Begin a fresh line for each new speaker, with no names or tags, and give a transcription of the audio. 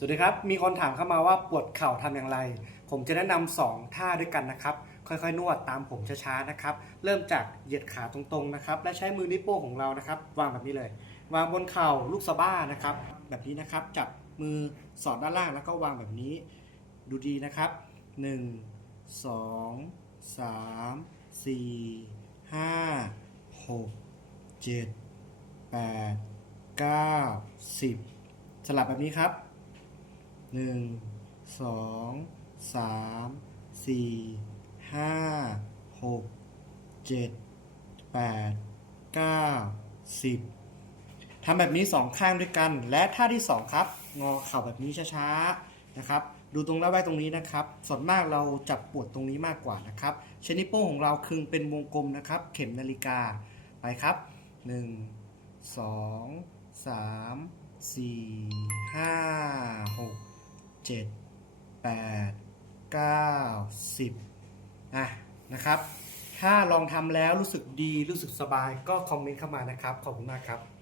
สวัสดีครับ มีคนถามเข้ามาว่าปวดเข่าทำอย่างไร ผมจะแนะนำสองท่าด้วยกันนะครับ ค่อยๆ นวดตามผมช้าๆ นะครับ เริ่มจากเหยียดขาตรงๆ นะครับ และใช้มือนิ้วโป้งของเรานะครับ วางแบบนี้เลย วางบนเข่าลูกสะบ้านะครับ แบบนี้นะครับ จับมือสอดด้านล่างแล้วก็วางแบบนี้ ดูดีนะครับ 1 2 3 4 5 6 7 8 9 10 สลับแบบนี้ครับ หนึ่งสองสามสี่ห้าหกเจ็ดแปดเก้าสิบทำแบบนี้สองข้างด้วยกัน และท่าที่สองครับ งอเข่าแบบนี้ช้าๆนะครับ ดูตรงระแวกตรงนี้นะครับ ส่วนมากเราจับปวดตรงนี้มากกว่านะครับใช้นิ้วโป้ของเราคึงเป็นวงกลมนะครับ เข็มนาฬิกาไปครับ1 2 3 4 5 จ็ดแปดเก้าสิบอะนะครับถ้าลองทำแล้วรู้สึกดีรู้สึกสบายก็คอมเมนต์เข้ามานะครับ ขอบคุณมากครับ